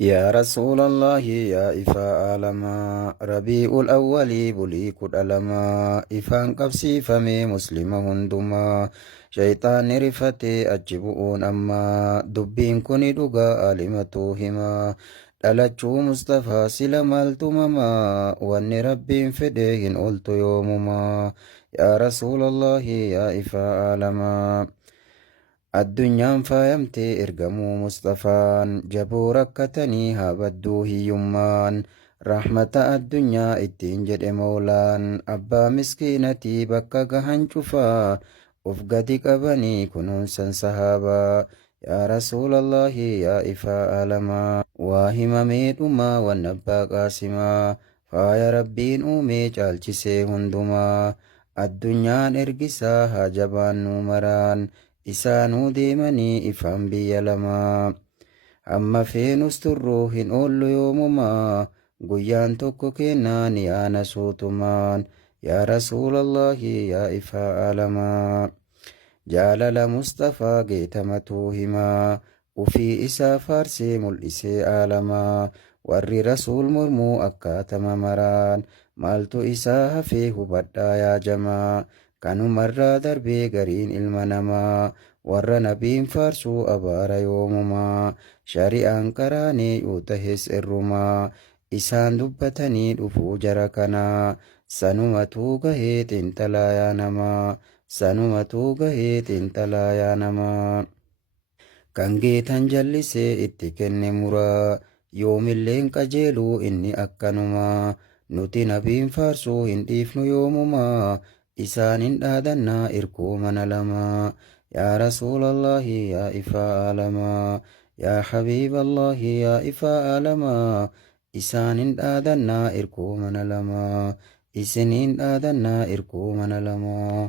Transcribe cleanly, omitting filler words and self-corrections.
يا رسول الله يا إفاء لما ربيع الأول بليك الألما إفان قبسي فمي مسلم هندما شيطان رفتي أجبؤون أما دبين كوني دقا آلمتوهما دلچو مصطفى سلمالتمما واني ربين فديهن قلت يومما يا رسول الله يا إفاء لما Addunyaan faayamtee ergamuu Mustafaan jaboo rakkatanii haa badduu hiyyummaan rahmata addunyaa ittiin jedhe moolaan abbaa miskiinatii bakka gahan cufaa of gadi qabanii kunuunsan sahaabaa yaa rasuulallahi yaa ifaa alamaa waa himamee dhumaa wan abbaa qaasimaa faaya rabbiin uumee caalchisee hundumaa addunyaan ergisaa haa jabaannuu maraan isaanuu deemanii ifaan biyya lamaa amma feenus turruu hin oollu yoomumaa guyyaan tokko kennaa ni aana suutumaan yaa rasuulallahi yaa ifaa alamaa jaalala mustafaa geetamatuu himaa ufii isaa faarsee mul'isee alamaa warri rasuul mormuu akkaatama maraan maaltu isaa hafee hubadhaa yaa jamaa kanumarraa darbee gariin ilma namaa warra nabiin faarsuu abaara yoomumaa shari'aan qaraanee yoo tahes irrumaa isaan dubbatanii dhufuu jara kanaa sanumatuu gahee xiinxalaa yaa namaa sanumatuu gahee xiinxalaa yaa namaa kan geetan jallisee itti kenne muraa yoomilleen qajeeluu inni akkanumaa nuti nabiin faarsuu hin dhiifnu yoomumaa isaanin dhaadannaa irkuu mana lamaa yaa rasuulallahi yaa ifaa alamaa yaa habiiballahi yaa ifaa alamaa isaanin dhaadannaa irkuu mana lamaa isiniin dhaadannaa irkuu mana lamaa